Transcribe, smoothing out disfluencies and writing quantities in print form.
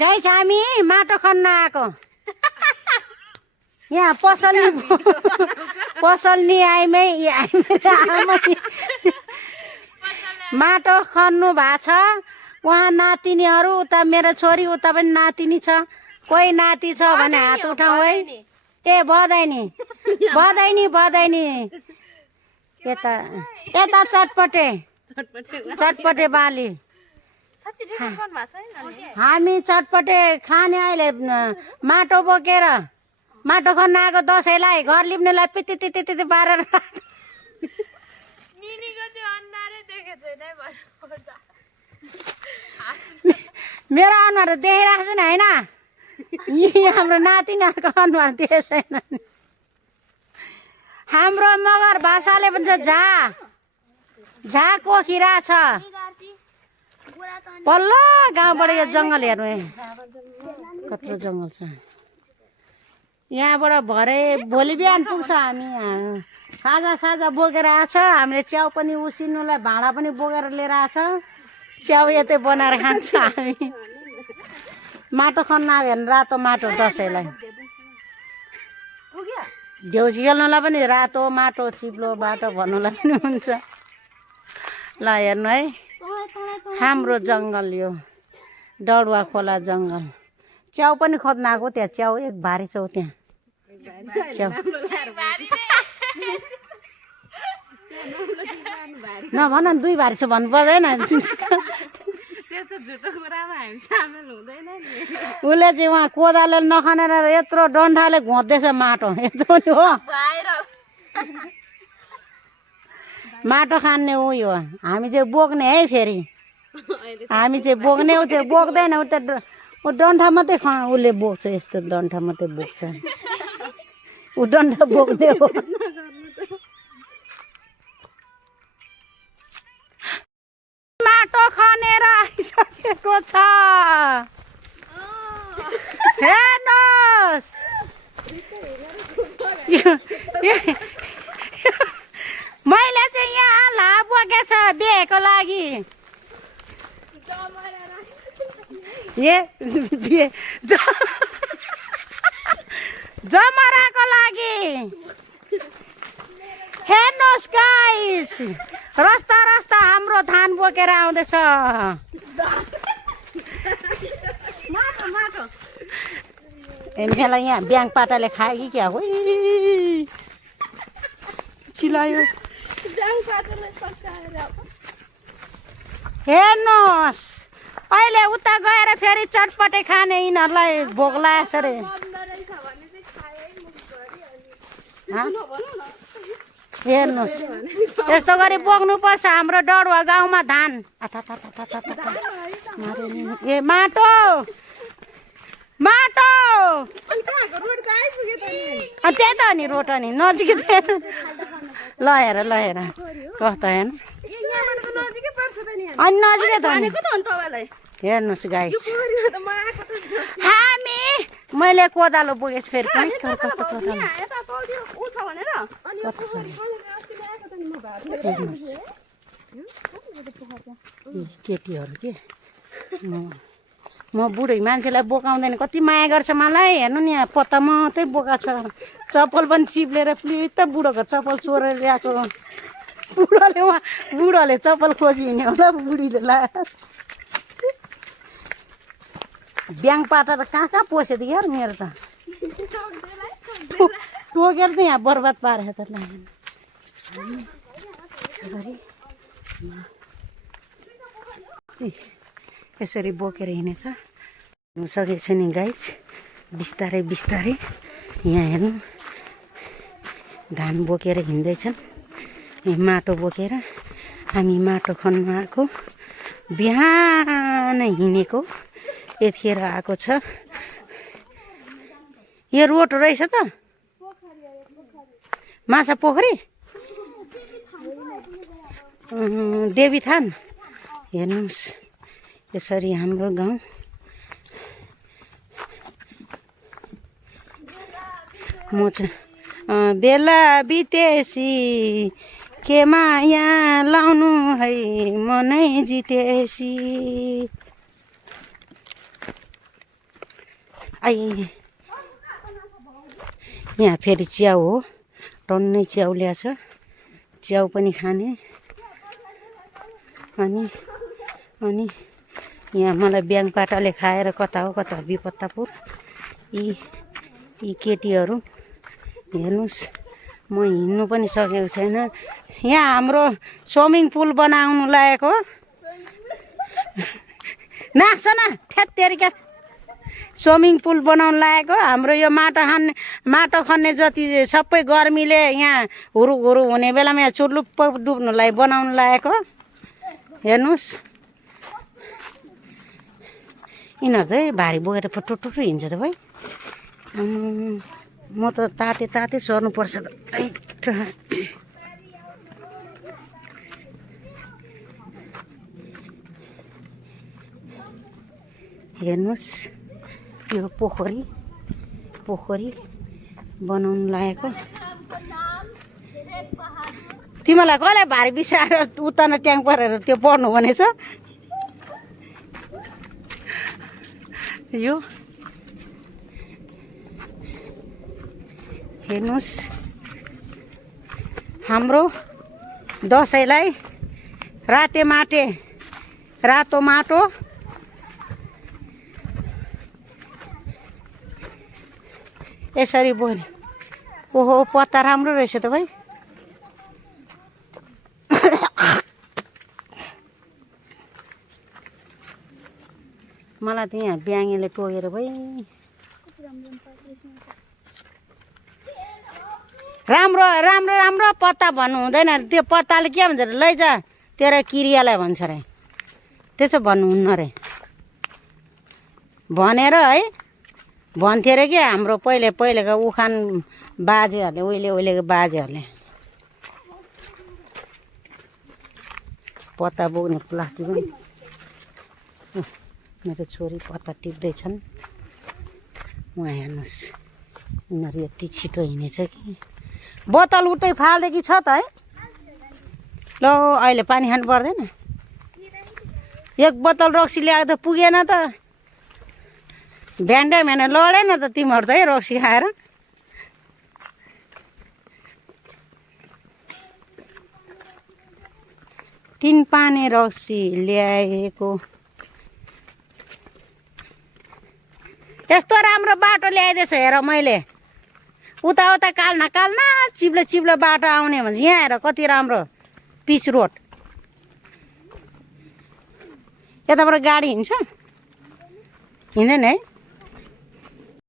Guys हामी माटो खन्न आएको यहाँ पसलनी आइमै माटो खन्नु भएको छ। उहाँ नातिनीहरू उता मेरो छोरी उता पनि नातिनी छ। कोही नाति छ भने हात उठाऊ है। ए बधाइनी बधाइनी बधाइनी। यता यता चटपटे बाली हामी चटपटे खाने। अहिले माटो बोकेर माटो खन्न आएको दसैँलाई घर लिप्नेलाई पिति पारेर मेरो अनुहार त देखिरहेको छैन होइन। यी हाम्रो नातिनीहरूको अनुहार देखेको छैन। हाम्रो मगर भाषाले भन्छ झा कोखिरा छ। पल्लो गाउँबाट यो जङ्गल हेर्नु कत्रो जङ्गल छ। यहाँबाट भरे भोलि बिहान पुग्छ। हामी खाजा बोकेर आएको छ। हामीले च्याउ पनि उसिन्नुलाई भाँडा पनि बोकेर लिएर आएको छ। च्याउ यतै बनाएर खान्छ हामी। माटो खन्न आयो भने रातो माटो दसैँलाई देउसी खेल्नुलाई पनि रातो माटो चिप्लो बाटो भन्नुलाई पनि हुन्छ। ल हेर्नु है हाम्रो जङ्गल यो डडुवा खोला जङ्गल। च्याउ पनि खोज्न आएको त्यहाँ। च्याउ एक भारी छ त्यहाँ च्याउ नभन दुई भारी छ भन्नु पर्दैन। उसले चाहिँ उहाँ कोदाले नखनेर यत्रो डन्ठाले घोच्दैछ माटो। यस्तो पनि हो माटो खाने उयो। हामी चाहिँ बोक्ने है। फेरि हामी चाहिँ बोक्ने ऊ चाहिँ बोक्दैन। ऊ त डन्ठा मात्रै उसले बोक्छ। यस्तो डन्ठा मात्रै बोक्छ। ऊ डन्ठा बोक्ने हो। माटो खनेर आइसकेको छ। हेर्नुहोस् मैले चाहिँ यहाँ लाभ बोकेको छ बिहेको लागि। जमराको लागि। हेर्नुहोस् गाइस रस्ता हाम्रो धान बोकेर आउँदैछ। मेलाई यहाँ ब्याङ पाटाले खायो कि क्या हो चिलायो। हेर्नुहोस् अहिले उता गएर फेरि चटपटे खाने। यिनीहरूलाई भोक लागेछ अरे। हेर्नुहोस् यस्तो गरी बोक्नुपर्छ। हाम्रो डडुवा गाउँमा धान ए माटो माटो त्यही त नि रोट नि नजिकै थिएन। ल हेर कस्तो हेर्नु अनि नजिकै त नि। हेर्नुहोस् गाइस हामी मैले कोदालो बोकेको छु। फेरि पनि कस्तो कोदालो केटीहरू के म बुढी मान्छेलाई बोकाउँदैन। कति माया गर्छ मलाई। हेर्नु नि यहाँ पत्ता मात्रै बोका छ। चप्पल पनि चिप्लेर प्लिज त बुढोको चप्पल चोरेर ल्याएको। बुढोले चप्पल खोजी हिँड्यो होला बुढीले लाएर। ब्याङ पाटा त कहाँ पस्यो त यार मेरो त टोकेर त यहाँ बर्बाद पारेको त। यसरी बोकेर हिँडेछ। सकेको छ नि गाइस बिस्तारै यहाँ हेर्नु धान बोकेर हिँड्दैछन्। माटो बोकेर हामी माटो खन्नु आएको। बिहान हिँडेको यतिखेर आएको छ। यो रोड रहेछ त माछा पोखरी देवीथान। हेर्नुहोस् यसरी हाम्रो गाउँ म चाहिँ बेला बितेसी के माया लाउनु है मनै जितेसी। आइ यहाँ फेरि च्याउ हो टन्नै च्याउ ल्याएछ च्याउ पनि खाने अनि यहाँ मलाई ब्याङपाटाले खाएर कता हो कता बिपत्तापुर यी केटीहरू हेर्नुहोस् म हिँड्नु पनि सकेको छैन यहाँ हाम्रो स्विमिङ पुल बनाउनु लागेको नाच्छ न थ्यात्तेरिका स्विमिङ पुल बनाउनु लागेको हाम्रो यो माटो खन्ने जति सबै गर्मीले यहाँ हुरुक हुने बेलामा यहाँ चुर्लुप्प डुब्नुलाई बनाउनु लागेको हेर्नुहोस् यिनीहरू चाहिँ भारी बोकेर टुटुटु हिँड्छ त भाइ म त ताते सर्नुपर्छ त हेर्नुहोस् यो पोखरी बनाउनु लागेको तिमीलाई कसलाई भारी बिसाएर उतान ट्याङ परेर त्यो पढ्नु भनेछ यो हेर्नुहोस् हाम्रो दसैँलाई रातो माटो यसरी बोल्यो ओहो पत्ता राम्रो रहेछ त भाइ मलाई त यहाँ ब्याङेले टोकेर भाइ राम्रो पत्ता भन्नु हुँदैन त्यो पत्ताले के भन्छ अरे लैजा तेरो किरियालाई भन्छ अरे त्यसो भन्नुहुन्न अरे भनेर है भन्थे अरे क्या हाम्रो पहिलेको उखान बाजेहरूले उहिलेको बाजेहरूले पत्ता बोक्ने प्लास्टिक पनि मेरो छोरी पत्ता टिप्दैछन् उहाँ हेर्नुहोस् यिनीहरू यति छिटो हिँडेछ कि बोतल उतै फाल्दै कि छ त है ल अहिले पानी खानु पर्दैन एक बोतल रक्सी ल्याएको त पुगेन त भ्यान्डा लडेन त तिमीहरू त है रक्सी खाएर तीन पानी रक्सी ल्याएको यस्तो राम्रो बाटो ल्याइदिएछ हेर मैले उता काल्ना चिप्लो बाटो आउने भन्छ यहाँ हेर कति राम्रो पिच रोड यताबाट गाडी हिँड्छ हिँड्दैन है